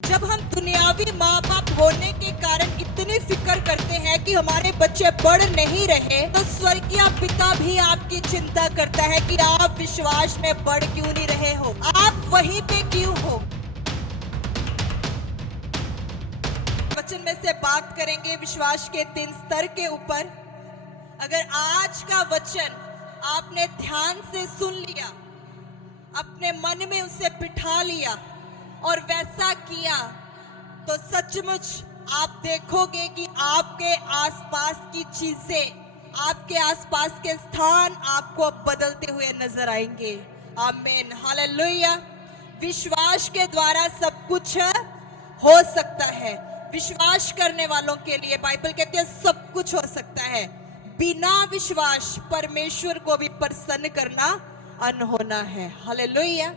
जब हम दुनियावी माँ बाप होने के कारण इतनी फिक्र करते हैं कि हमारे बच्चे बढ़ नहीं रहे, तो स्वर्गीय पिता भी आपकी चिंता करता है कि आप विश्वास में बढ़ क्यों नहीं रहे हो, आप वहीं पे क्यों हो। वचन में से बात करेंगे विश्वास के 3 स्तर के ऊपर। अगर आज का वचन आपने ध्यान से सुन लिया, अपने मन में उसे बिठा लिया और वैसा किया, तो सचमुच आप देखोगे कि आपके आसपास की चीजें, आपके आसपास के स्थान आपको बदलते हुए नजर आएंगे। आमीन, हालेलुया। विश्वास के द्वारा सब कुछ हो सकता है। विश्वास करने वालों के लिए बाइबल कहती है सब कुछ हो सकता है। बिना विश्वास परमेश्वर को भी प्रसन्न करना अनहोना है। हालेलुया।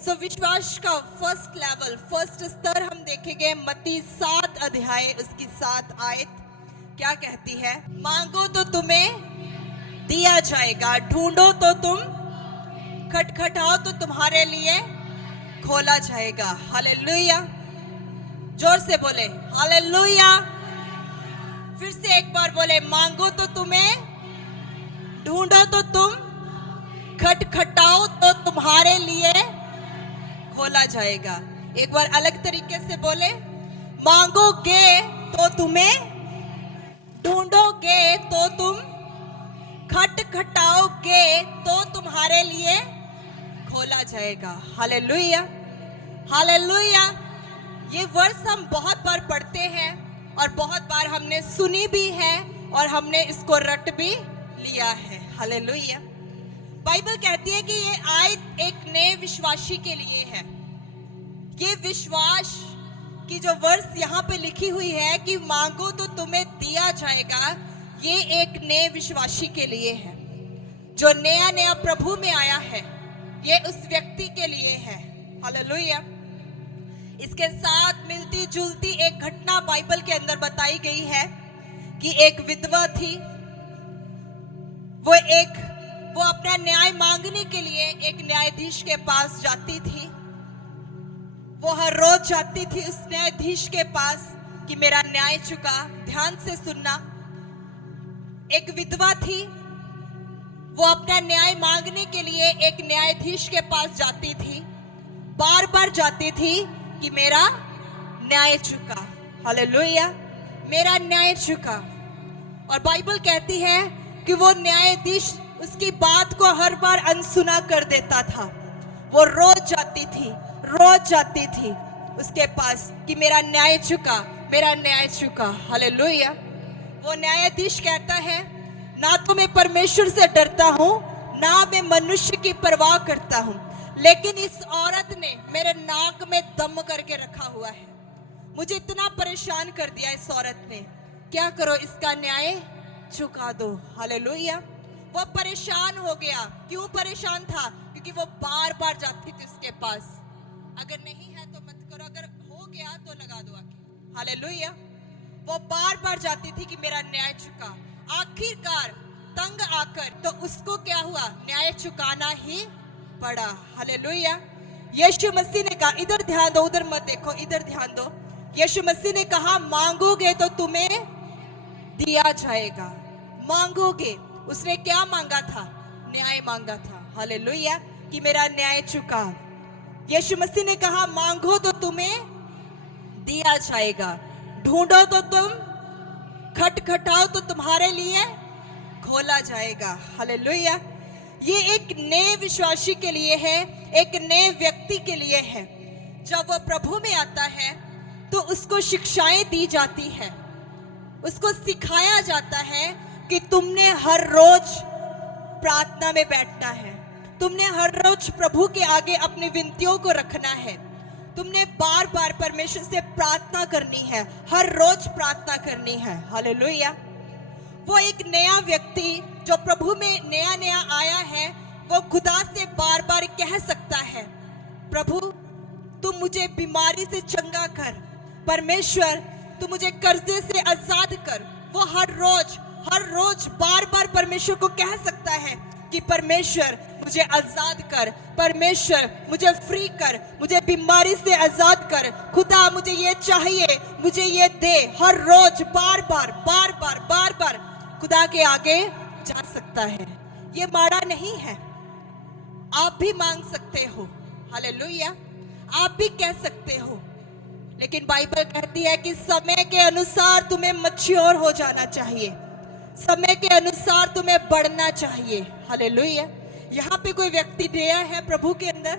सो विश्वास का फर्स्ट लेवल, फर्स्ट स्तर हम देखेंगे मत्ती 7 अध्याय उसकी 7 आयत क्या कहती है। मांगो तो तुम्हें दिया जाएगा, ढूंढो तो तुम, खटखटाओ तो तुम्हारे लिए खोला जाएगा। हालेलुया। जोर से बोले हालेलुया। फिर से एक बार बोले, मांगो तो तुम्हें, ढूंढो तो तुम, खटखटाओ तो तुम्हारे लिए खोला जाएगा। एक बार अलग तरीके से बोले, मांगोगे तो तुम्हें, ढूंढोगे तो तुम, खटखटाओगे तो तुम्हारे लिए खोला जाएगा। Hallelujah, hallelujah. ये वर्स हम बहुत बार पढ़ते हैं और बहुत बार हमने सुनी भी है और हमने इसको रट भी लिया है। हालेलुया। बाइबल कहती है कि ये आयत एक नए विश्वासी के लिए है। ये विश्वास की जो वर्स यहाँ पे लिखी हुई है कि मांगो तो तुम्हें दिया जाएगा, ये एक नए विश्वासी के लिए है जो नया नया प्रभु में आया है। ये उस व्यक्ति के लिए है। हालेलुया। इसके साथ मिलती जुलती एक घटना बाइबल के अंदर बताई गई है कि एक विधवा थी। वो अपना न्याय मांगने के लिए एक न्यायाधीश के पास जाती थी। वो हर रोज जाती थी उस न्यायाधीश के पास कि मेरा न्याय चुका। ध्यान से सुनना। एक विधवा थी, वो अपना न्याय मांगने के लिए एक न्यायाधीश के पास जाती थी, बार बार जाती थी कि मेरा न्याय चुका। हालेलुया, मेरा न्याय चुका। और बाइबल कहती है कि वो न्यायाधीश उसकी बात को हर बार अनसुना कर देता था। वो रोज जाती थी उसके पास कि मेरा न्याय चुका, मेरा न्याय चुका। हालेलुया। वो न्यायाधीश कहता है, ना तो मैं परमेश्वर से डरता हूं, ना मैं मनुष्य की परवाह करता हूं, लेकिन इस औरत ने मेरे नाक में दम करके रखा हुआ है। मुझे इतना परेशान कर दिया इस औरत ने, क्या करो, इसका न्याय चुका दो। हालेलुया। वो परेशान हो गया। क्यों परेशान था? क्योंकि वो बार बार जाती थी उसके पास। अगर नहीं है तो मत करो, अगर हो गया तो लगा दो आके। हालेलुया। वो बार बार जाती थी कि मेरा न्याय चुका। आखिरकार तंग आकर तो उसको क्या हुआ, न्याय चुकाना ही पड़ा। हालेलुया। यीशु मसीह ने कहा, इधर ध्यान दो, उधर मत देखो, इधर ध्यान दो। यीशु मसीह ने कहा, मांगोगे तो तुम्हें दिया जाएगा। मांगोगे, उसने क्या मांगा था? न्याय मांगा था। हालेलुया, कि मेरा न्याय चुका। यीशु मसीह ने कहा, मांगो तो तुम्हें दिया जाएगा, ढूंढो तो तुम, खटखटाओ तो तुम्हारे लिए खोला जाएगा। हालेलुया। ये एक नए विश्वासी के लिए है, एक नए व्यक्ति के लिए है। जब वो प्रभु में आता है तो उसको शिक्षाएं दी जाती है, उसको सिखाया जाता है कि तुमने हर रोज प्रार्थना में बैठना है, तुमने हर रोज प्रभु के आगे अपनी विनतियों को रखना है, तुमने बार बार परमेश्वर से प्रार्थना करनी है, हर रोज प्रार्थना करनी है। हालेलुया। वो एक नया व्यक्ति जो प्रभु में नया नया आया है, वो खुदा से बार बार कह सकता है, प्रभु तुम मुझे बीमारी से चंगा कर, परमेश्वर तुम मुझे कर्जे से आजाद कर। वो हर रोज बार बार परमेश्वर को कह सकता है, कि परमेश्वर मुझे आजाद कर, परमेश्वर मुझे फ्री कर, मुझे बीमारी से आजाद कर, खुदा मुझे ये चाहिए, मुझे ये दे। हर रोज बार बार बार बार बार बार खुदा के आगे जा सकता है। ये माड़ा नहीं है। आप भी मांग सकते हो, हालेलुया, आप भी कह सकते हो, लेकिन बाइबल कहती है कि समय के अनुसार तुम्हें मैच्योर हो जाना चाहिए, समय के अनुसार तुम्हें बढ़ना चाहिए, हालेलुया। यहाँ पे कोई व्यक्ति नया है प्रभु के अंदर,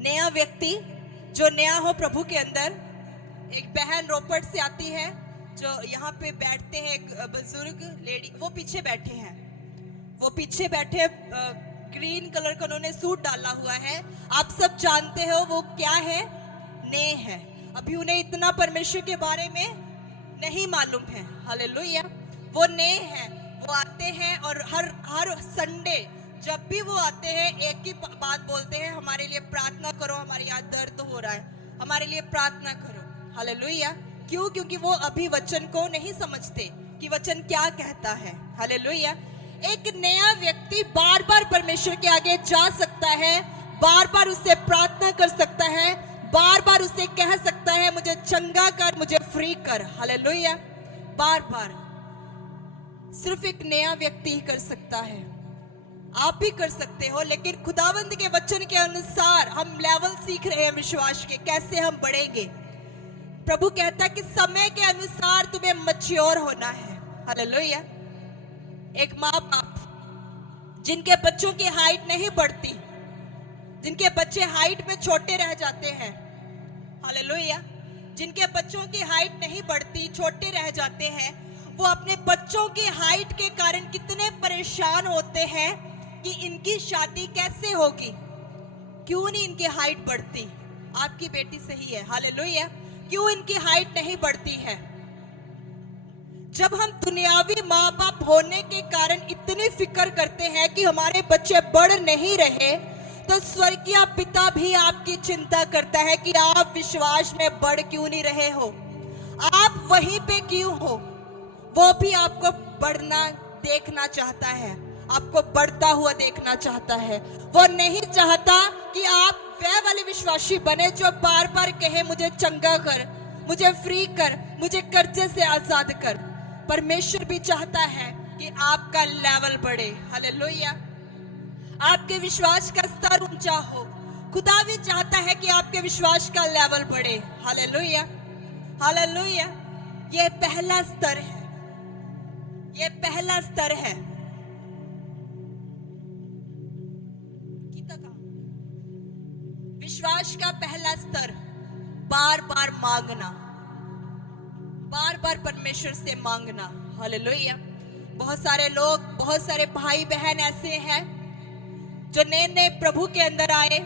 नया व्यक्ति जो नया हो प्रभु के अंदर। एक बहन रोपड़ से आती है जो यहाँ पे बैठते हैं, एक बुजुर्ग लेडी, वो पीछे बैठे हैं, वो पीछे बैठे, ग्रीन कलर का उन्होंने सूट डाला हुआ है। आप सब जानते हो वो क्या है, नए है, अभी उन्हें इतना परमेश्वर के बारे में नहीं मालूम है, हालेलुया। वो नए हैं, वो आते हैं और हर संडे जब भी वो आते हैं एक ही बात बोलते हैं, हमारे लिए प्रार्थना करो, हमारे यहाँ दर्द हो रहा है, हमारे लिए प्रार्थना करो, हालेलुया। क्यों? क्योंकि वो अभी वचन को नहीं समझते कि वचन क्या कहता है, हालेलुया। एक नया व्यक्ति बार बार परमेश्वर के आगे जा सकता है, बार बार उससे प्रार्थना कर सकता है, बार बार उससे कह सकता है मुझे चंगा कर, मुझे फ्री कर, हालेलुया। बार बार सिर्फ एक नया व्यक्ति ही कर सकता है। आप भी कर सकते हो, लेकिन खुदावंद के वचन के अनुसार हम लेवल सीख रहे हैं विश्वास के, कैसे हम बढ़ेंगे। प्रभु कहता है कि समय के अनुसार तुम्हें मैच्योर होना है, हालेलुया। एक माँ बाप जिनके बच्चों की हाइट नहीं बढ़ती, जिनके बच्चे हाइट में छोटे रह जाते हैं, हालेलुया, जिनके बच्चों की हाइट नहीं बढ़ती, छोटे रह जाते हैं, वो अपने बच्चों की हाइट के कारण कितने परेशान होते हैं कि इनकी शादी कैसे होगी, क्यों नहीं इनकी हाइट बढ़ती। आपकी बेटी सही है, हालेलुया, क्यों इनकी हाइट नहीं बढ़ती है। जब हम दुनियावी माँ बाप होने के कारण इतनी फिक्र करते हैं कि हमारे बच्चे बढ़ नहीं रहे, तो स्वर्गीय पिता भी आपकी चिंता करता है कि आप विश्वास में बढ़ क्यों नहीं रहे हो, आप वहीं पे क्यों हो। वो भी आपको बढ़ना देखना चाहता है, आपको बढ़ता हुआ देखना चाहता है। वो नहीं चाहता कि आप वह वाले विश्वासी बने जो बार बार कहे मुझे चंगा कर, मुझे फ्री कर, मुझे कर्जे से आजाद कर। परमेश्वर भी चाहता है कि आपका लेवल बढ़े, हालेलुया, आपके विश्वास का स्तर ऊंचा हो। खुदा भी चाहता है कि आपके विश्वास का लेवल बढ़े, हालेलुया, हालेलुया। ये पहला स्तर है, ये पहला स्तर है। विश्वास का पहला स्तर बार बार मांगना, बार बार परमेश्वर से मांगना, हालेलुया। बहुत सारे लोग, बहुत सारे भाई बहन ऐसे हैं जो नए नए प्रभु के अंदर आए।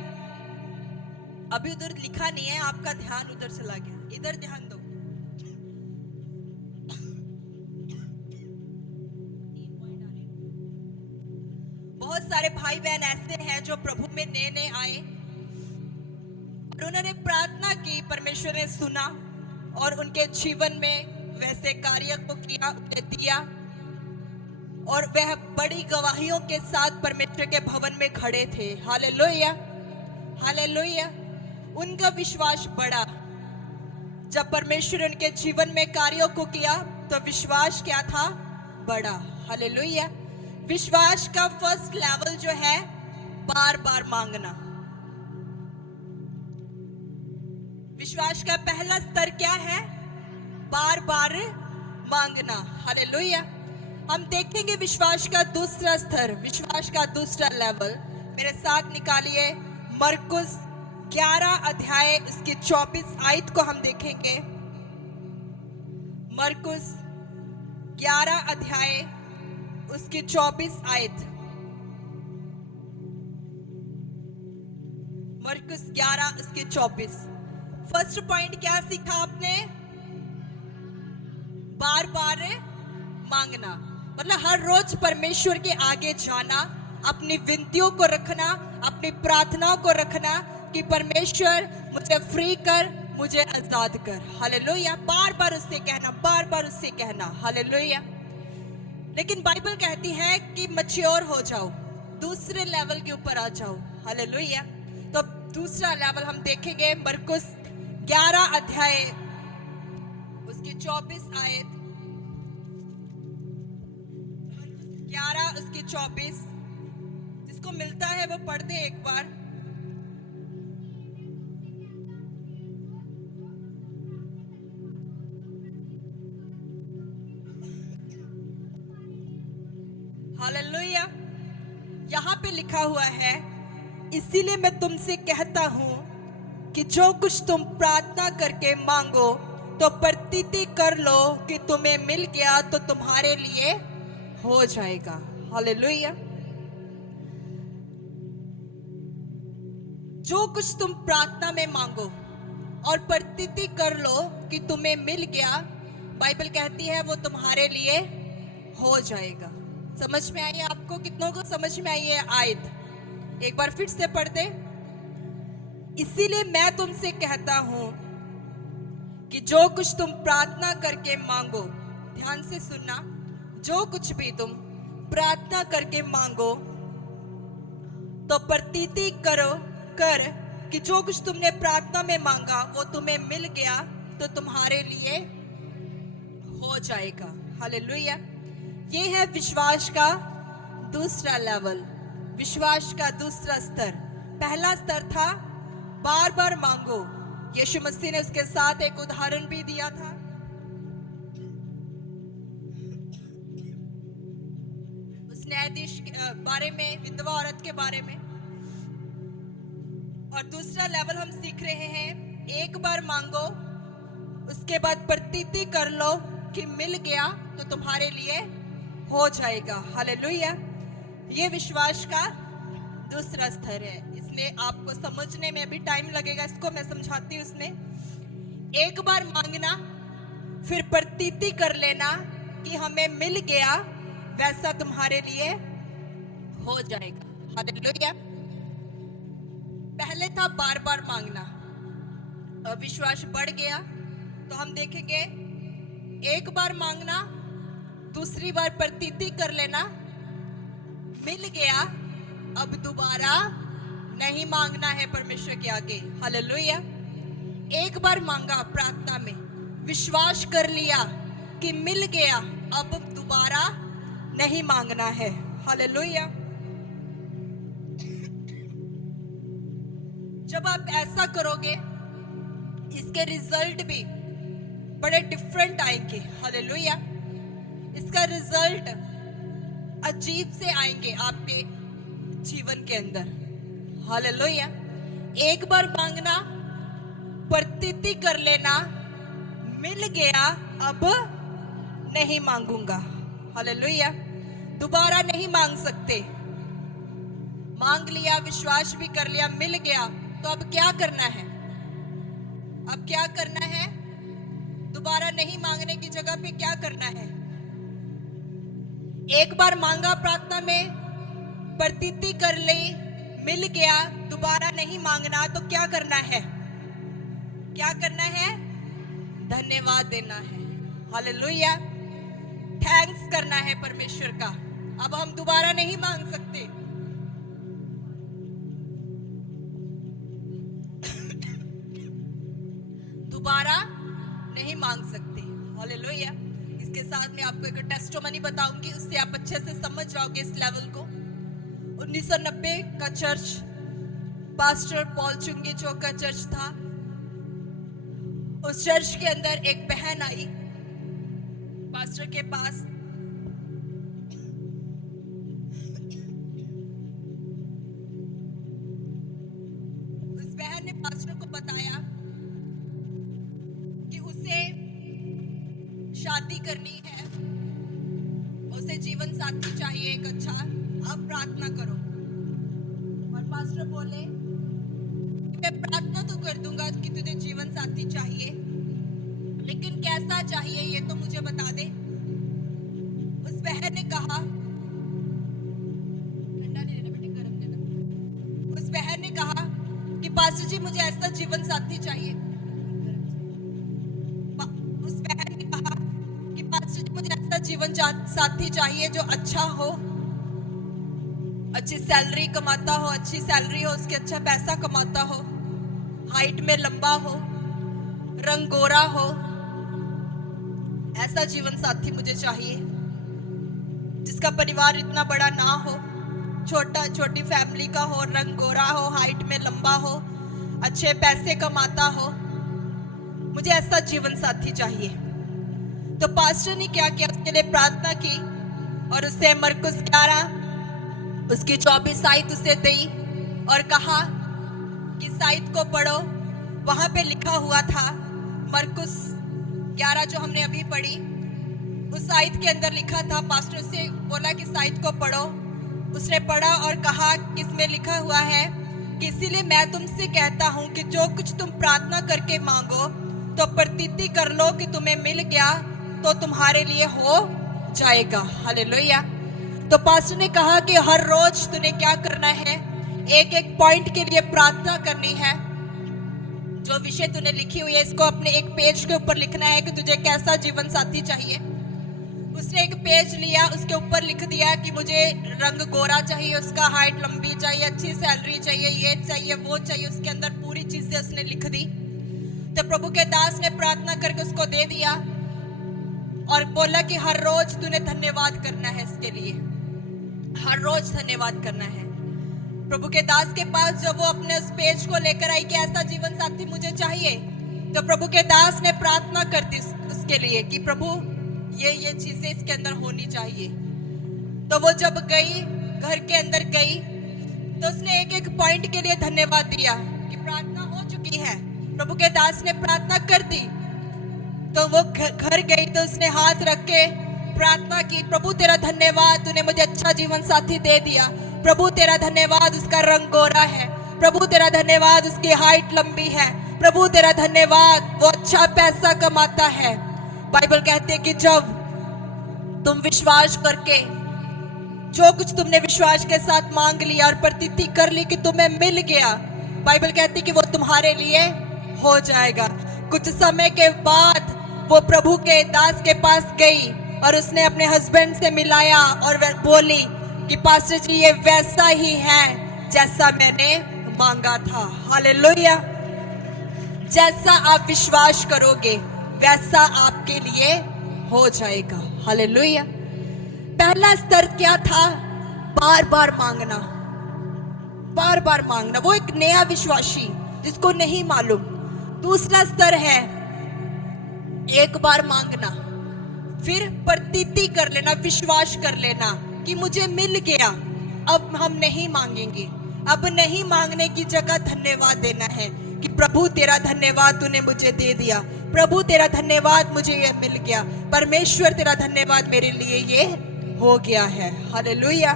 अभी उधर लिखा नहीं है, आपका ध्यान उधर चला गया, इधर ध्यान दो। बहुत सारे भाई बहन ऐसे हैं जो प्रभु में नए नए आए और उन्होंने प्रार्थना की, परमेश्वर ने सुना और उनके जीवन में वैसे कार्य को किया, उन्हें दिया, और वह बड़ी गवाहियों के साथ परमेश्वर के भवन में खड़े थे, हालेलुया, हालेलुया। उनका विश्वास बढ़ा। जब परमेश्वर उनके जीवन में कार्यों को किया तो विश्वास क्या था, बढ़ा, हालेलुया। विश्वास का फर्स्ट लेवल जो है बार बार मांगना। विश्वास का पहला स्तर क्या है, बार बार मांगना, हालेलुया। हम देखेंगे विश्वास का दूसरा स्तर, विश्वास का दूसरा लेवल। मेरे साथ निकालिए मरकुस 11 अध्याय उसकी 24 आयत को हम देखेंगे। मरकुस 11 अध्याय उसकी 24 आयत। मरकुस 11 उसके 24। फर्स्ट पॉइंट क्या सीखा आपने, बार बार मांगना, मतलब हर रोज परमेश्वर के आगे जाना, अपनी विनतियों को रखना, अपनी प्रार्थनाओं को रखना कि परमेश्वर मुझे फ्री कर, मुझे आजाद कर, हालेलुया। बार बार उससे कहना, बार बार उससे कहना, हालेलुया। लेकिन बाइबल कहती है कि मैच्योर हो जाओ, दूसरे लेवल के ऊपर आ जाओ। हालेलुया। तो दूसरा लेवल हम देखेंगे मरकुस 11 अध्याय उसकी 24 आयत, 11 उसकी 24, जिसको मिलता है वो पढ़ दे एक बार। हालेलुया। यहाँ पे लिखा हुआ है, इसीलिए मैं तुमसे कहता हूं कि जो कुछ तुम प्रार्थना करके मांगो तो प्रतीति कर लो कि तुम्हें मिल गया तो तुम्हारे लिए हो जाएगा। हालेलुया। जो कुछ तुम प्रार्थना में मांगो और प्रतीति कर लो कि तुम्हें मिल गया, बाइबल कहती है वो तुम्हारे लिए हो जाएगा। समझ में आई है आपको? कितनों को समझ में आई है आयत? एक बार फिर से पढ़ दे। इसीलिए मैं तुमसे कहता हूं कि जो कुछ तुम प्रार्थना करके मांगो, ध्यान से सुनना, जो कुछ भी तुम प्रार्थना करके मांगो तो प्रतीति कर कि जो कुछ तुमने प्रार्थना में मांगा वो तुम्हें मिल गया तो तुम्हारे लिए हो जाएगा। हालेलुया। ये है विश्वास का दूसरा लेवल, विश्वास का दूसरा स्तर। पहला स्तर था बार बार मांगो। यीशु मसीह ने उसके साथ एक उदाहरण भी दिया था। उस न्यायाधीश के बारे में, विधवा औरत के बारे में। और दूसरा लेवल हम सीख रहे हैं, एक बार मांगो, उसके बाद प्रतीति कर लो कि मिल गया तो तुम्हारे लिए हो जाएगा। हालेलुया। ये विश्वास का दूसरा स्तर है। इसमें आपको समझने में अभी टाइम लगेगा, इसको मैं समझाती हूँ। इसमें एक बार मांगना, फिर प्रतीति कर लेना कि हमें मिल गया, वैसा तुम्हारे लिए हो जाएगा। हालेलुया। पहले था बार बार मांगना, और विश्वास बढ़ गया तो हम देखेंगे एक बार मांगना, दूसरी बार प्रतीति कर लेना, मिल गया, अब दोबारा नहीं मांगना है परमेश्वर के आगे। हालेलुया। एक बार मांगा प्रार्थना में, विश्वास कर लिया कि मिल गया, अब दोबारा नहीं मांगना है। हालेलुया। जब आप ऐसा करोगे, इसके रिजल्ट भी बड़े डिफरेंट आएंगे। हालेलुया। इसका रिजल्ट अजीब से आएंगे आपके जीवन के अंदर। हालेलुया। एक बार मांगना, प्रतीति कर लेना, मिल गया, अब नहीं मांगूंगा। हालेलुया। दोबारा नहीं मांग सकते। मांग लिया, विश्वास भी कर लिया, मिल गया, तो अब क्या करना है? अब क्या करना है? दोबारा नहीं मांगने की जगह पे क्या करना है? एक बार मांगा प्रार्थना में, प्रतीति कर ली, मिल गया, दोबारा नहीं मांगना, तो क्या करना है? क्या करना है? धन्यवाद देना है। हालेलुया। थैंक्स करना है परमेश्वर का। अब हम दोबारा नहीं मांग सकते। दोबारा नहीं मांग सकते। हालेलुया। इसके साथ में आपको एक टेस्टिमनी बताऊंगी, उससे आप अच्छे से समझ जाओगे इस लेवल को। 1990 का चर्च, पास्टर पॉल चुंगी चौक का चर्च था। उस चर्च के अंदर एक बहन आई पास्टर के पास। उस बहन ने पास्टर को बताया कि उसे शादी करनी है, उसे जीवन साथी चाहिए एक अच्छा, अब प्रार्थना करो। और पास्टर बोले कि मैं प्रार्थना तो कर दूंगा कि तुझे जीवन साथी चाहिए, लेकिन कैसा चाहिए ये तो मुझे बता दे। उस बहन ने कहा, ठंडा नहीं देना बेटे, गर्म देना। उस बहन ने कहा कि पास्टर जी मुझे ऐसा जीवन साथी चाहिए। उस बहन ने कहा कि पास्टर जी मुझे ऐसा जीवन साथी चाहिए जो अच्छा हो, अच्छी सैलरी कमाता हो, अच्छी सैलरी हो उसके, अच्छा पैसा कमाता हो, हाइट में लंबा हो, रंग गोरा हो। ऐसा जीवन साथी मुझे चाहिए जिसका परिवार इतना बड़ा ना हो, छोटी फैमिली का हो, रंग गोरा हो, हाइट में लंबा हो, अच्छे पैसे कमाता हो। मुझे ऐसा जीवन साथी चाहिए। तो पास्टर ने क्या किया, उसके लिए प्रार्थना की और उसे मरकुस 11 उसकी 24 आयत उसे दी और कहा कि साइट को पढ़ो। वहां पे लिखा हुआ था, मरकुस 11 जो हमने अभी पढ़ी, उस आयत के अंदर लिखा था, पास्टर से बोला कि साइट को पढ़ो। उसने पढ़ा और कहा किसमें लिखा हुआ है कि इसीलिए मैं तुमसे कहता हूं कि जो कुछ तुम प्रार्थना करके मांगो तो प्रतीति कर लो कि तुम्हें मिल गया तो तुम्हारे लिए हो जाएगा। हालेलुया। तो पास्टर ने कहा कि हर रोज तूने क्या करना है, एक एक पॉइंट के लिए प्रार्थना करनी है। जो विषय तूने लिखी हुई है इसको अपने एक पेज के ऊपर लिखना है कि तुझे कैसा जीवन साथी चाहिए। उसने एक पेज लिया, उसके ऊपर लिख दिया कि मुझे रंग गोरा चाहिए, उसका हाइट लंबी चाहिए, अच्छी सैलरी चाहिए, ये चाहिए वो चाहिए। उसके अंदर पूरी चीजें उसने लिख दी। तो प्रभु के दास ने प्रार्थना करके उसको दे दिया और बोला कि हर रोज तूने धन्यवाद करना है, इसके लिए हर रोज धन्यवाद करना है। प्रभु के दास के पास जब वो अपने उस पेज को लेकर आई कि ऐसा जीवन साथी मुझे चाहिए, तो प्रभु के दास ने प्रार्थना कर दी उसके लिए कि प्रभु ये चीजें इसके अंदर होनी चाहिए। तो वो जब गई, घर के अंदर गई, तो उसने एक एक पॉइंट के लिए धन्यवाद दिया कि प्रार्थना हो चुकी है। प्रभु के दास ने प्रार्थना कर दी। तो वो घर गई तो उसने हाथ रख के प्रार्थना की, प्रभु तेरा धन्यवाद, तूने मुझे अच्छा जीवन साथी दे दिया। प्रभु तेरा धन्यवाद, उसका रंग गोरा है। प्रभु तेरा धन्यवाद, उसकी हाइट लंबी है। प्रभु तेरा धन्यवाद, वो अच्छा पैसा कमाता है। बाइबल कहते हैं कि जब तुम विश्वास करके जो कुछ तुमने विश्वास के साथ मांग लिया और प्रतीति कर ली कि तुम्हें मिल गया, बाइबल कहती है कि वो तुम्हारे लिए हो जाएगा। कुछ समय के बाद वो प्रभु के दास के पास गई और उसने अपने हस्बैंड से मिलाया और बोली कि पास्टर जी ये वैसा ही है जैसा मैंने मांगा था। हालेलुया। जैसा आप विश्वास करोगे वैसा आपके लिए हो जाएगा। हालेलुया। पहला स्तर क्या था? बार बार मांगना, बार बार मांगना। वो एक नया विश्वासी जिसको नहीं मालूम। दूसरा स्तर है एक बार मांगना, फिर प्रतीति कर लेना, विश्वास कर लेना कि मुझे मिल गया, अब हम नहीं मांगेंगे। अब नहीं मांगने की जगह धन्यवाद देना है कि प्रभु तेरा धन्यवाद, तूने मुझे दे दिया। प्रभु तेरा धन्यवाद, मुझे ये मिल गया। परमेश्वर तेरा धन्यवाद, मेरे लिए ये हो गया है। Hallelujah,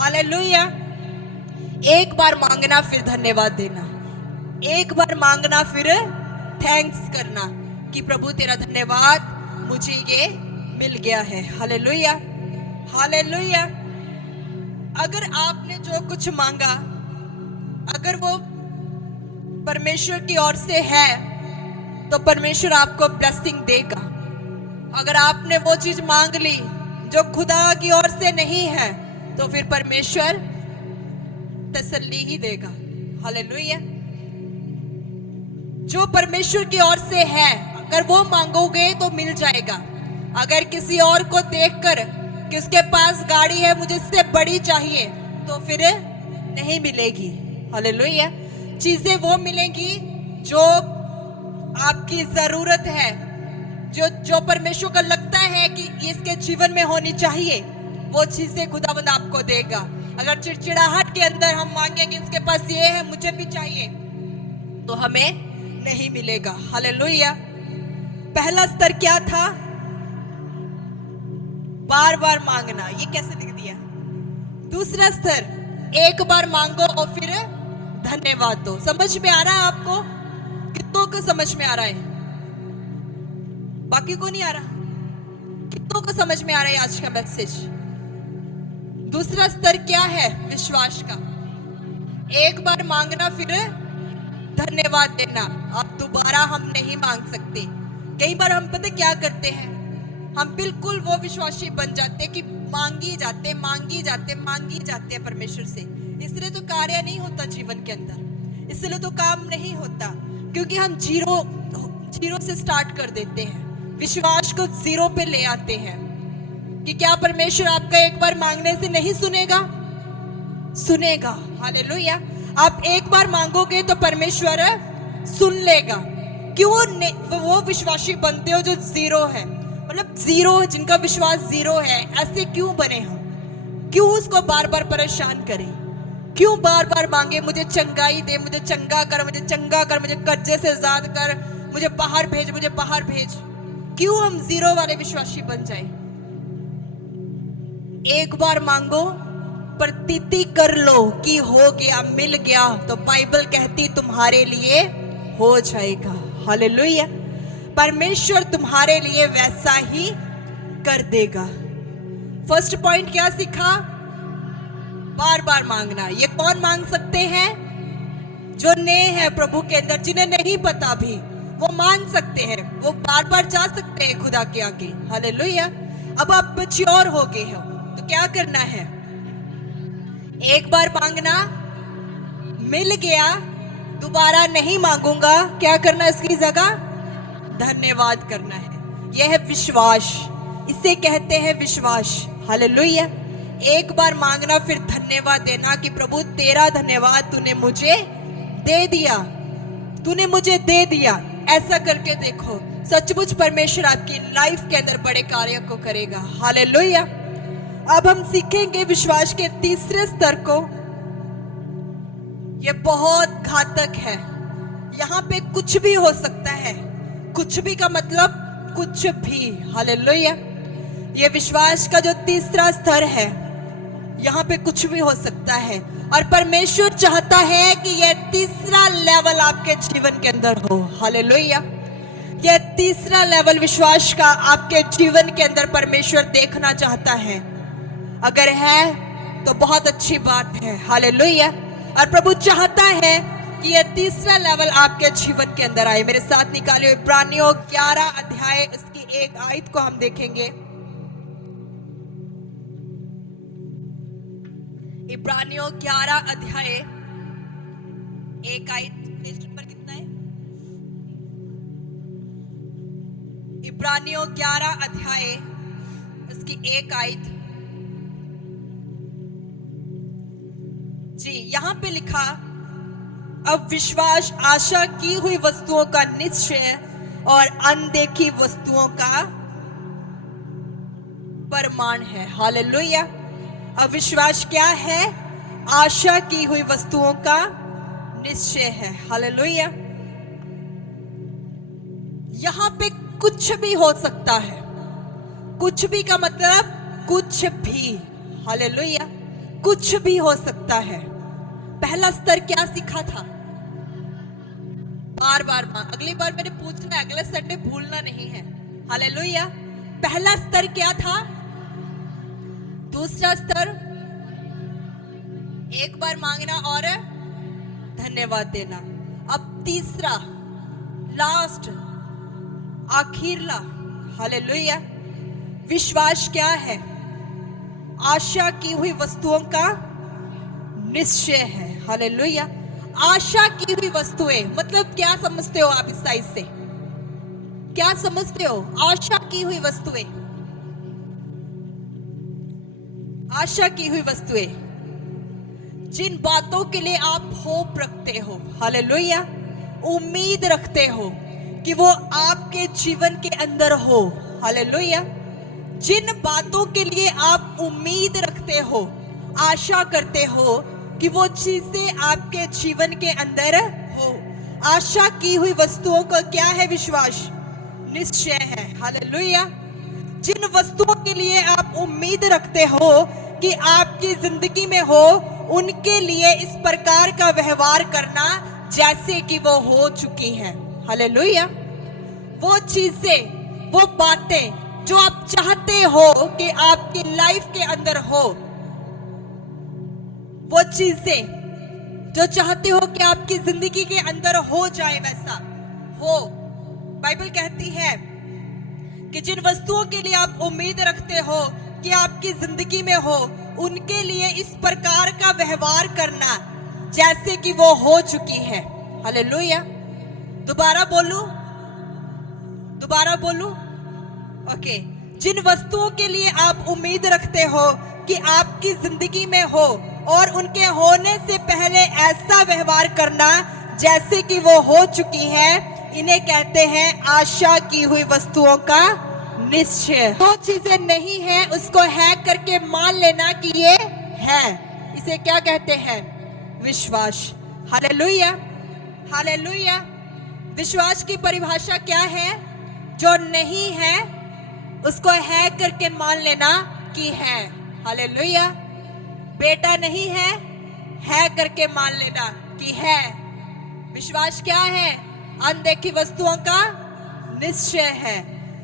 hallelujah. एक बार मांगना फिर धन्यवाद देना, एक बार मांगना फिर थैंक्स करना कि प्रभु तेरा धन्यवाद, मुझे ये मिल गया है। Hallelujah, hallelujah. अगर आपने जो कुछ मांगा, अगर वो परमेश्वर की ओर से है तो परमेश्वर आपको ब्लेसिंग देगा। अगर आपने वो चीज मांग ली जो खुदा की ओर से नहीं है तो फिर परमेश्वर तसल्ली ही देगा। हालेलुया। जो परमेश्वर की ओर से है, अगर वो मांगोगे तो मिल जाएगा। अगर किसी और को देखकर कि उसके पास गाड़ी है, मुझे इससे बड़ी चाहिए, तो फिर नहीं मिलेगी। हालेलुया। चीजें वो मिलेंगी जो आपकी जरूरत है, जो परमेश्वर को लगता है कि इसके जीवन में होनी चाहिए, वो चीजें खुदावंद आपको देगा। अगर चिड़चिड़ाहट के अंदर हम मांगेंगे उसके पास ये है, मुझे भी चाहिए, तो हमें नहीं मिलेगा। हालेलुया। पहला स्तर क्या था? बार बार मांगना। ये कैसे लिख दिया? दूसरा स्तर, एक बार मांगो और फिर धन्यवाद दो। समझ में आ रहा है आपको? कितनों को समझ में आ रहा है? बाकी को नहीं आ रहा? कितनों को समझ में आ रहा है आज का मैसेज? दूसरा स्तर क्या है? विश्वास का। एक बार मांगना फिर धन्यवाद देना। अब दोबारा हम नहीं मांग सकते। कई बार हम पता क्या करते हैं, हम बिल्कुल वो विश्वासी बन जाते कि मांगी जाते परमेश्वर से। इसलिए तो कार्य नहीं होता जीवन के अंदर, इसलिए तो काम नहीं होता, क्योंकि हम जीरो से स्टार्ट कर देते हैं, विश्वास को जीरो पे ले आते हैं। कि क्या परमेश्वर आपका एक बार मांगने से नहीं सुनेगा? सुनेगा। हालेलुया। आप एक बार मांगोगे तो परमेश्वर सुन लेगा। क्यों वो विश्वासी बनते हो जो जीरो है, मतलब जीरो, जिनका विश्वास जीरो है, ऐसे क्यों बने हम? क्यों उसको बार बार परेशान करें? क्यों बार बार मांगे मुझे चंगाई दे, मुझे चंगा कर, मुझे चंगा कर, मुझे कर्जे से आजाद कर, मुझे बाहर भेज, मुझे बाहर भेज? क्यों हम जीरो वाले विश्वासी बन जाए? एक बार मांगो, प्रतीति कर लो कि हो गया, मिल गया, तो बाइबल कहती तुम्हारे लिए हो जाएगा। हालेलुया। परमेश्वर तुम्हारे लिए वैसा ही कर देगा। फर्स्ट पॉइंट क्या सीखा? बार बार मांगना। ये कौन मांग सकते हैं? जो नए हैं प्रभु के अंदर, जिन्हें नहीं पता भी, वो मांग सकते हैं, वो बार बार जा सकते हैं खुदा के आगे। हालेलुया। अब आप मैच्योर हो गए हो तो क्या करना है? एक बार मांगना, मिल गया, दोबारा नहीं मांगूंगा, क्या करना इसकी जगह? धन्यवाद करना है। यह है विश्वास, इसे कहते हैं विश्वास। हालेलुया। एक बार मांगना, फिर धन्यवाद देना कि प्रभु तेरा धन्यवाद, तूने मुझे दे दिया, तूने मुझे दे दिया। ऐसा करके देखो, सचमुच परमेश्वर आपकी लाइफ के अंदर बड़े कार्य को करेगा। हालेलुया। अब हम सीखेंगे विश्वास के तीसरे स्तर को। यह बहुत घातक है। यहां पे कुछ भी हो सकता है। कुछ भी का मतलब कुछ भी। हालेलुया। यह विश्वास का जो तीसरा स्तर है, यहां पे कुछ भी हो सकता है, और परमेश्वर चाहता है कि यह तीसरा लेवल आपके जीवन के अंदर हो। हालेलुया। यह तीसरा लेवल विश्वास का आपके जीवन के अंदर परमेश्वर देखना चाहता है। अगर है तो बहुत अच्छी बात है। हालेलुया। और प्रभु चाहता है कि यह तीसरा लेवल आपके जीवन के अंदर आए। मेरे साथ निकालिए इब्रानियों 11 अध्याय, इसकी एक आयत को हम देखेंगे। इब्रानियों 11 अध्याय एक आयत, पेज नंबर कितना है? इब्रानियों 11 अध्याय, इसकी एक आयत। जी, यहां पे लिखा, अब विश्वास आशा की हुई वस्तुओं का निश्चय और अनदेखी वस्तुओं का प्रमाण है। हालेलुया। अब विश्वास क्या है? आशा की हुई वस्तुओं का निश्चय है। हालेलुया। यहां पे कुछ भी हो सकता है। कुछ भी का मतलब कुछ भी। हालेलुया। कुछ भी हो सकता है। पहला स्तर क्या सीखा था? बार बार मांग। अगली बार मैंने पूछना है, अगले संडे भूलना नहीं है। हालेलुया। पहला स्तर क्या था? दूसरा स्तर एक बार मांगना और धन्यवाद देना। अब तीसरा, लास्ट, आखिरला। हालेलुया। विश्वास क्या है? आशा की हुई वस्तुओं का निश्चय है। हालेलुया। आशा की हुई वस्तुएं मतलब क्या समझते हो आप इस साइज से? क्या समझते हो? आशा की हुई वस्तुएं, आशा की हुई वस्तुएं, जिन बातों के लिए आप होप रखते हो। हालेलुया। उम्मीद रखते हो कि वो आपके जीवन के अंदर हो। हालेलुया। जिन बातों के लिए आप उम्मीद रखते हो, आशा करते हो कि वो चीजें आपके जीवन के अंदर हो। आशा की हुई वस्तुओं का क्या है? विश्वास, निश्चय है। हालेलुया। जिन वस्तुओं के लिए आप उम्मीद रखते हो कि आपकी जिंदगी में हो, उनके लिए इस प्रकार का व्यवहार करना जैसे कि वो हो चुकी हैं। हालेलुया। वो चीजें, वो बातें जो आप चाहते हो कि आपकी लाइफ के अंदर हो, वो चीजें जो चाहते हो कि आपकी जिंदगी के अंदर हो जाए, वैसा हो। बाइबल कहती है कि जिन वस्तुओं के लिए आप उम्मीद रखते हो कि आपकी जिंदगी में हो, उनके लिए इस प्रकार का व्यवहार करना जैसे कि वो हो चुकी है। हालेलुया। दोबारा बोलूं। ओके। जिन वस्तुओं के लिए आप उम्मीद रखते हो कि आपकी जिंदगी में हो और उनके होने से पहले ऐसा व्यवहार करना जैसे कि वो हो चुकी है, इन्हें कहते हैं आशा की हुई वस्तुओं का निश्चय। जो चीजें नहीं है उसको है करके मान लेना कि ये है, इसे क्या कहते हैं? विश्वास। Hallelujah, hallelujah. विश्वास की परिभाषा क्या है? जो नहीं है उसको है करके मान लेना कि है। हालेलुया। बेटा नहीं है करके मान लेना कि है। विश्वास क्या है? अनदेखी वस्तुओं का निश्चय है।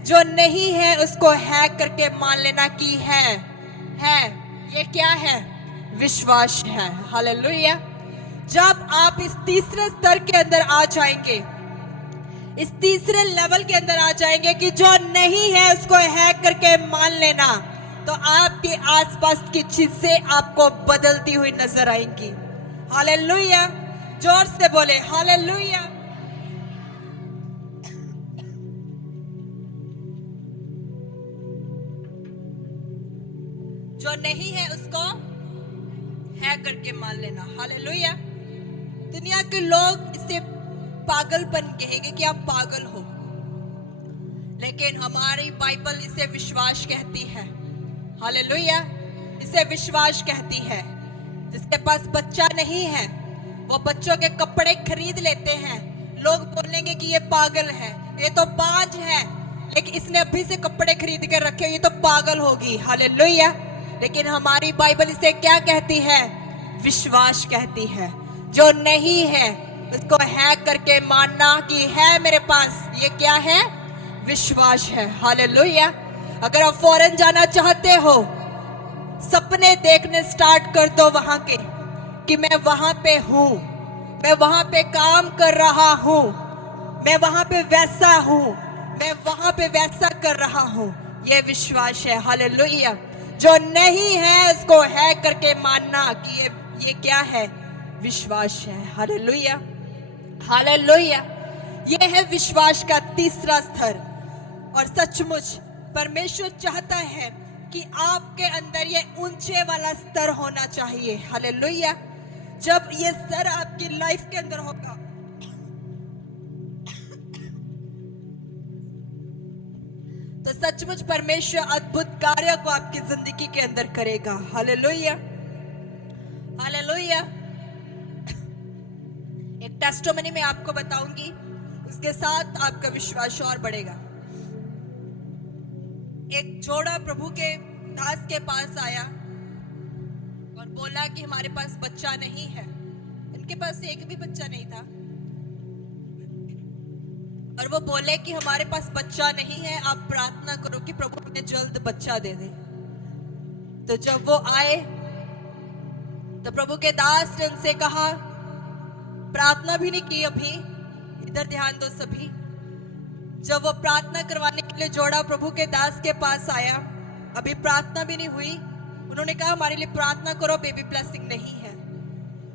जो नहीं है उसको है करके मान लेना कि है। ये क्या है? विश्वास है। हालेलुया। जब आप इस तीसरे स्तर के अंदर आ जाएंगे, इस तीसरे लेवल के अंदर आ जाएंगे कि जो नहीं है उसको है करके मान लेना, तो आपके आसपास की चीजें आपको बदलती हुई नजर आएंगी। हालेलुया। जोर से बोले हालेलुया। जो नहीं है उसको है करके मान लेना। हालेलुया। दुनिया के लोग इसे पागलपन कहेंगे कि आप पागल हो, लेकिन हमारी बाइबल इसे विश्वास कहती है। हालेलुया। इसे विश्वास कहती है। जिसके पास बच्चा नहीं है वो बच्चों के कपड़े खरीद लेते हैं। लोग बोलेंगे कि ये पागल है, ये तो बाज है, लेकिन इसने अभी से कपड़े खरीद के रखे, ये तो पागल होगी। हालेलुया। लेकिन हमारी बाइबल इसे क्या कहती है? विश्वास कहती है। जो नहीं है उसको है करके मानना कि है मेरे पास, ये क्या है? विश्वास है। हालेलुया। अगर आप फॉरेन जाना चाहते हो, सपने देखने स्टार्ट कर दो वहां के, कि मैं वहां पे हूं, मैं वहां पे काम कर रहा हूं, मैं वहां पे वैसा हूं, मैं वहां पे वैसा कर रहा हूं, ये विश्वास है। हालेलुया। जो नहीं है उसको है करके मानना कि ये क्या है? विश्वास है। Hallelujah, hallelujah. ये है विश्वास का तीसरा स्तर। और सचमुच परमेश्वर चाहता है कि आपके अंदर ये ऊंचे वाला स्तर होना चाहिए। हालेलुया। जब ये स्तर आपकी लाइफ के अंदर होगा तो सचमुच परमेश्वर अद्भुत कार्य को आपकी जिंदगी के अंदर करेगा। Hallelujah, hallelujah. एक टेस्टिमनी में आपको बताऊंगी, उसके साथ आपका विश्वास और बढ़ेगा। एक जोड़ा प्रभु के दास के पास आया और बोला कि हमारे पास बच्चा नहीं है। इनके पास एक भी बच्चा नहीं था और वो बोले कि हमारे पास बच्चा नहीं है, आप प्रार्थना करो कि प्रभु हमें जल्द बच्चा दे दे। तो जब वो आए तो प्रभु के दास ने उनसे कहा, प्रार्थना भी नहीं की अभी, इधर ध्यान दो सभी। जब वो प्रार्थना करवाने के लिए जोड़ा प्रभु के दास के पास आया, अभी प्रार्थना भी नहीं हुई, उन्होंने कहा हमारे लिए प्रार्थना करो, बेबी ब्लेसिंग नहीं है।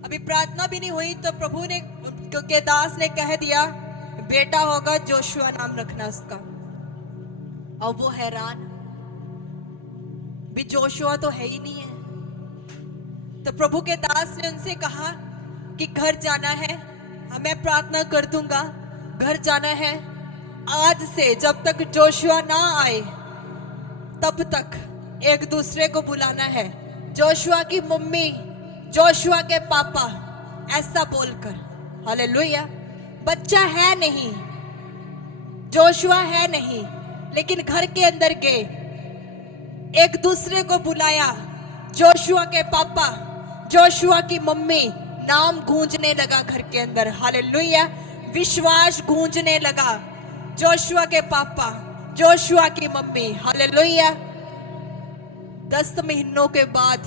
अभी प्रार्थना भी नहीं हुई तो प्रभु ने के दास ने कह दिया, बेटा होगा, जोशुआ नाम रखना उसका। और वो हैरान, भी जोशुआ तो है ही नहीं है। तो प्रभु के दास ने उनसे कहा कि घर जाना है, मैं प्रार्थना कर दूंगा, घर जाना है। आज से जब तक जोशुआ ना आए तब तक एक दूसरे को बुलाना है, जोशुआ की मम्मी, जोशुआ के पापा, ऐसा बोलकर। हालेलुया। बच्चा है नहीं, जोशुआ है नहीं, लेकिन घर के अंदर गए, एक दूसरे को बुलाया, जोशुआ के पापा, जोशुआ की मम्मी, नाम गूंजने लगा घर के अंदर। हालेलुया। विश्वास गूंजने लगा, जोशुआ के पापा, जोशुआ की मम्मी। हालेलुया। 10 महीनों के बाद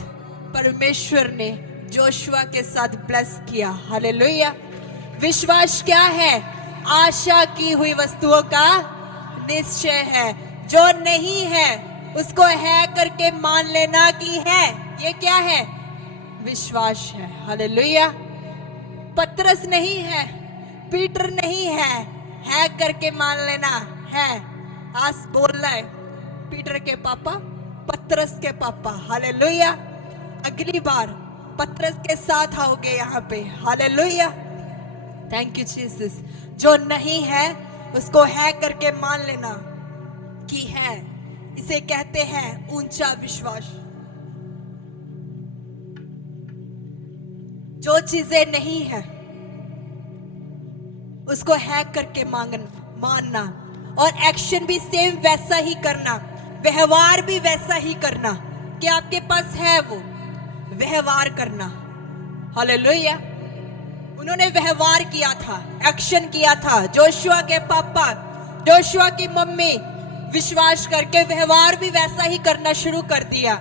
परमेश्वर ने जोशुआ के साथ ब्लेस किया। हालेलुया। विश्वास क्या है? आशा की हुई वस्तुओं का निश्चय है। जो नहीं है उसको है करके मान लेना कि है। ये क्या है? विश्वास है। हालेलुया। पतरस नहीं है, पीटर नहीं है करके मान लेना है। आज बोलना है पीटर के पापा, पतरस के पापा। हालेलुया। अगली बार पतरस के साथ आओगे यहाँ पे। हालेलुया। Thank you Jesus. जो नहीं है उसको है करके मान लेना कि है। इसे कहते हैं ऊंचा विश्वास। जो चीजें नहीं है उसको है करके मानना, और एक्शन भी सेम वैसा ही करना, व्यवहार भी वैसा ही करना कि आपके पास है वो व्यवहार करना। हालेलुया। उन्होंने व्यवहार किया था, एक्शन किया था। जोशुआ के पापा, जोशुआ की मम्मी विश्वास करके व्यवहार भी वैसा ही करना शुरू कर दिया।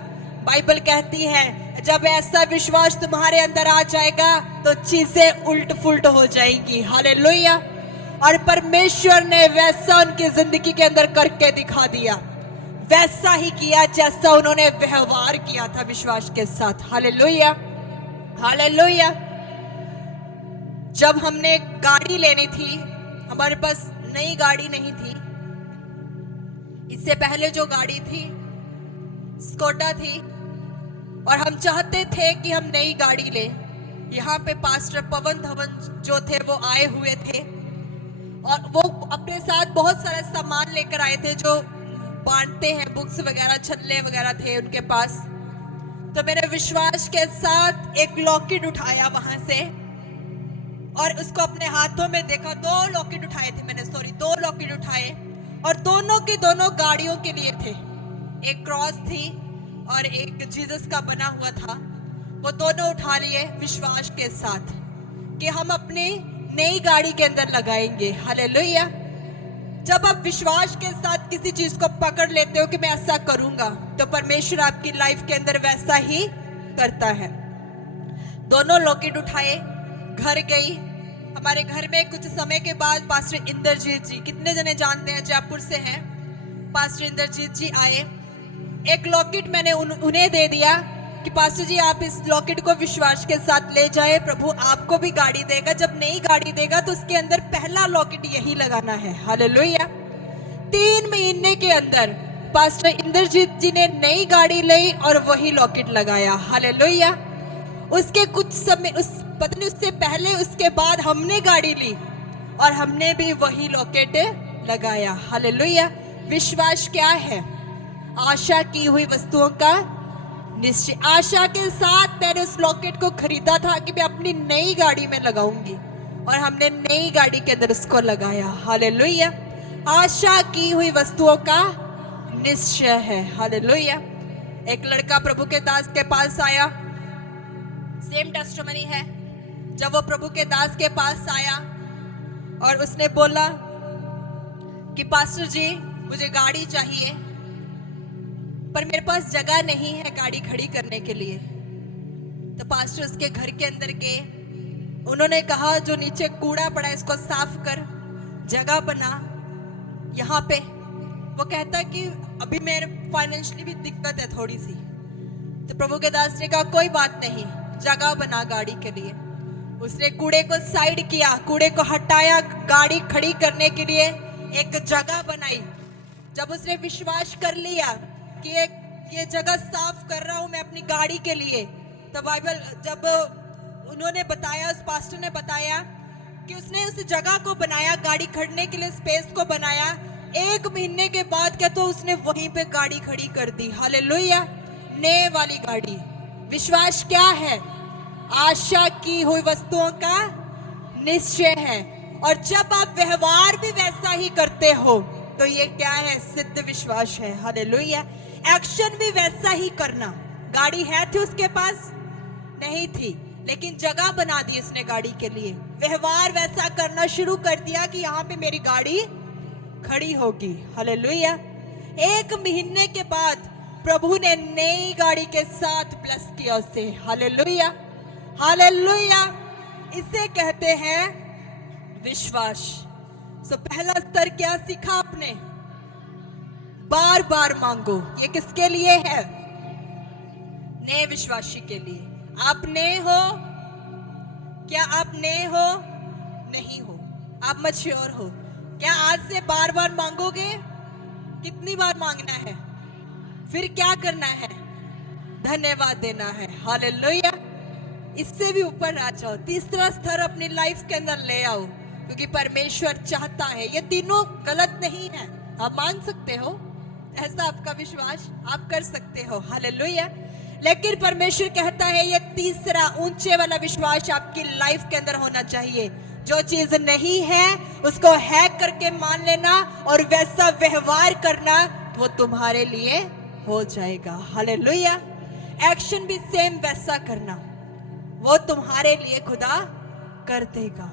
बाइबल कहती है जब ऐसा विश्वास तुम्हारे अंदर आ जाएगा तो चीजें उल्ट फुल्ट हो जाएंगी। हालेलुया। और परमेश्वर ने वैसा उनकी जिंदगी के अंदर करके दिखा दिया, वैसा ही किया जैसा उन्होंने व्यवहार किया था विश्वास के साथ। हालेलुया। हालेलुया। जब हमने गाड़ी लेनी थी, हमारे पास नई गाड़ी नहीं थी। इससे पहले जो गाड़ी थी स्कोडा थी, और हम चाहते थे कि हम नई गाड़ी लें। यहाँ पे पास्टर पवन धवन जो थे वो आए हुए थे, और वो अपने साथ बहुत सारा सामान लेकर आए थे जो बांटते हैं, बुक्स वगैरह, छल्ले वगैरह थे उनके पास। तो मैंने विश्वास के साथ एक लॉकेट उठाया वहां से, और उसको अपने हाथों में देखा। दो लॉकेट उठाए थे मैंने, दो लॉकेट उठाए, और दोनों की दोनों गाड़ियों के लिए थे। एक क्रॉस थी और एक जीसस का बना हुआ था। वो दोनों उठा लिए विश्वास के साथ कि हम अपनी नई गाड़ी के अंदर लगाएंगे। हालेलुया। जब आप विश्वास के साथ किसी चीज को पकड़ लेते हो कि मैं ऐसा करूंगा, तो परमेश्वर आपकी लाइफ के अंदर वैसा ही करता है। दोनों लॉकेट उठाए, घर गई। हमारे घर में कुछ समय के बाद पास्टर इंद्रजीत जी, कितने जने जानते हैं, जयपुर से हैं, पास्टर इंद्रजीत जी आए। एक लॉकेट मैंने उन्हें दे दिया कि पास्टर जी आप इस लॉकेट को विश्वास के साथ ले जाए, प्रभु आपको भी गाड़ी देगा। जब नई गाड़ी देगा तो उसके अंदर पहला लॉकेट यही लगाना है। हालेलुया। 3 महीने के अंदर पास्टर इंद्रजीत जी ने नई गाड़ी ली और वही लॉकेट लगाया। हालेलुया। उसके कुछ समय पता नहीं उससे पहले उसके बाद हमने गाड़ी ली और हमने भी वही लॉकेट लगाया। हालेलुया। विश्वास क्या है? आशा की हुई वस्तुओं का निश्चय। आशा के साथ मैंने उस लॉकेट को खरीदा था कि मैं अपनी नई गाड़ी में लगाऊंगी, और हमने नई गाड़ी के अंदर उसको लगाया। हालेलुया। आशा की हुई वस्तुओं का निश्चय है। हालेलुया। एक लड़का प्रभु के दास के पास आया, सेम टेस्टिमनी है। जब वो प्रभु के दास के पास आया और उसने बोला कि पास्टर जी मुझे गाड़ी चाहिए, पर मेरे पास जगह नहीं है गाड़ी खड़ी करने के लिए। तो पास्टर उसके घर के अंदर गए, उन्होंने कहा जो नीचे कूड़ा पड़ा है इसको साफ कर, जगह बना यहाँ पे। वो कहता कि अभी मेरे फाइनेंशियली भी दिक्कत है थोड़ी सी। तो प्रभु के दास ने कहा कोई बात नहीं, जगह बना गाड़ी के लिए। उसने कूड़े को साइड किया, कूड़े को हटाया, गाड़ी खड़ी करने के लिए एक जगह बनाई। जब उसने विश्वास कर लिया कि ये जगह साफ कर रहा हूं मैं अपनी गाड़ी के लिए, तो बाइबल जब उन्होंने बताया, उस पास्टर ने बताया कि उसने उस जगह को बनाया, गाड़ी खड़ने के लिए स्पेस को बनाया। 1 महीने के बाद क्या तो उसने वहीं पे गाड़ी खड़ी कर दी। हालेलुया। नए वाली गाड़ी। विश्वास क्या है? आशा की हुई वस्तुओं का निश्चय है। और जब आप व्यवहार भी वैसा ही करते हो तो ये क्या है? सिद्ध विश्वास है। हालेलुया। एक्शन भी वैसा ही करना। गाड़ी है थी उसके पास? नहीं थी, लेकिन जगह बना दी उसने गाड़ी के लिए। व्यवहार वैसा करना शुरू कर दिया कि यहाँ पे मेरी गाड़ी खड़ी होगी। हालेलुया। 1 महीने के बाद प्रभु ने नई गाड़ी के साथ ब्लेस किया उसे। हालेलुया। हालेलुया। इसे कहते हैं विश्वास। पहला स्तर क्या सीखा आपने? बार बार मांगो। ये किसके लिए है? नए विश्वासी के लिए। आप नए हो? क्या आप नए हो? नहीं हो। आप मैच्योर हो। क्या आज से बार बार मांगोगे? कितनी बार मांगना है? फिर क्या करना है? धन्यवाद देना है। हालेलुया। इससे भी ऊपर आ जाओ, तीसरा स्तर अपनी लाइफ के अंदर ले आओ, क्योंकि परमेश्वर चाहता है। ये तीनों गलत नहीं है, आप मान सकते हो, ऐसा आपका विश्वास आप कर सकते हो। हालेलुया। लेकिन परमेश्वर कहता है ये तीसरा ऊंचे वाला विश्वास आपकी लाइफ के अंदर होना चाहिए। जो चीज नहीं है उसको है करके मान लेना और वैसा व्यवहार करना, वो तुम्हारे लिए हो जाएगा। हालेलुया। एक्शन भी सेम वैसा करना, वो तुम्हारे लिए खुदा कर देगा।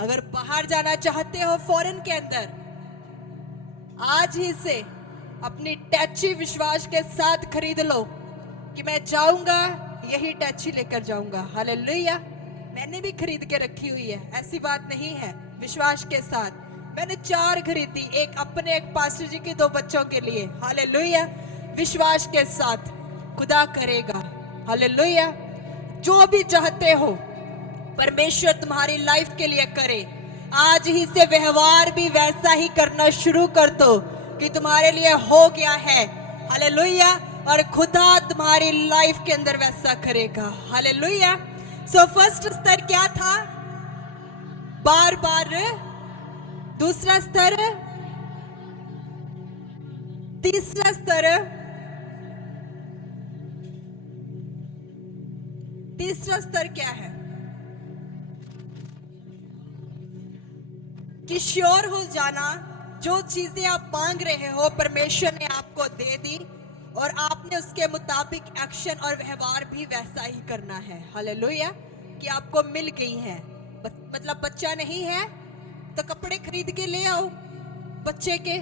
अगर बाहर जाना चाहते हो फॉरेन के अंदर, आज ही से अपनी टैची विश्वास के साथ खरीद लो कि मैं जाऊंगा, यही टैची लेकर जाऊंगा। हालेलुया। मैंने भी खरीद के रखी हुई है, ऐसी बात नहीं है। विश्वास के साथ मैंने 4 खरीदी, एक अपने, एक पास्टर जी के, 2 बच्चों के लिए। हालेलुया। विश्वास के साथ खुदा करेगा। हालेलुया। जो भी चाहते हो परमेश्वर तुम्हारी लाइफ के लिए करे, आज ही से व्यवहार भी वैसा ही करना शुरू कर दो कि तुम्हारे लिए हो गया है। हालेलुया। और खुदा तुम्हारी लाइफ के अंदर वैसा करेगा। हालेलुया। सो फर्स्ट स्तर क्या था? बार बार। दूसरा स्तर, तीसरा स्तर, तीसरा स्तर क्या है? कि श्योर हो जाना, जो चीजें आप मांग रहे हो परमेश्वर ने आपको दे दी और आपने उसके मुताबिक एक्शन और व्यवहार भी वैसा ही करना है। हालेलुया। कि आपको मिल गई है। मतलब बच्चा नहीं है तो कपड़े खरीद के ले आओ बच्चे के,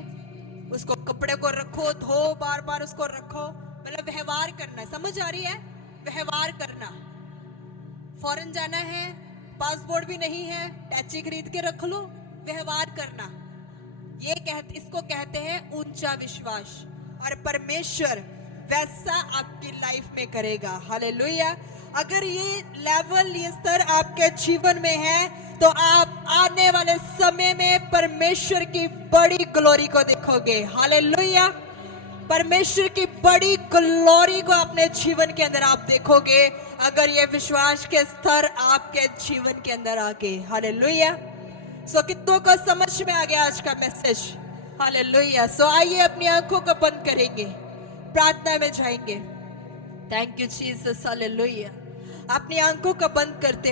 उसको कपड़े को रखो, धो, बार बार उसको रखो, मतलब व्यवहार करना है। समझ आ रही है? व्यवहार करना। फॉरेन जाना है, पासपोर्ट भी नहीं है, टैची खरीद के रख लो, व्यवहार करना। इसको कहते हैं ऊंचा विश्वास, और परमेश्वर वैसा आपकी लाइफ में करेगा। हालेलुया। अगर ये लेवल, ये स्तर आपके जीवन में है तो आप आने वाले समय में परमेश्वर की बड़ी ग्लोरी को देखोगे। हालेलुया। परमेश्वर की बड़ी ग्लोरी को अपने जीवन के अंदर आप देखोगे, अगर ये विश्वास के स्तर आपके जीवन के अंदर आ गए। हालेलुया। सो कितनों को समझ में आ गया आज का मैसेज? हालेलुया। सो आइए अपनी आंखों को बंद करेंगे, प्रार्थना में जाएंगे। Thank you Jesus. हालेलुया। अपनी आंखों को बंद करते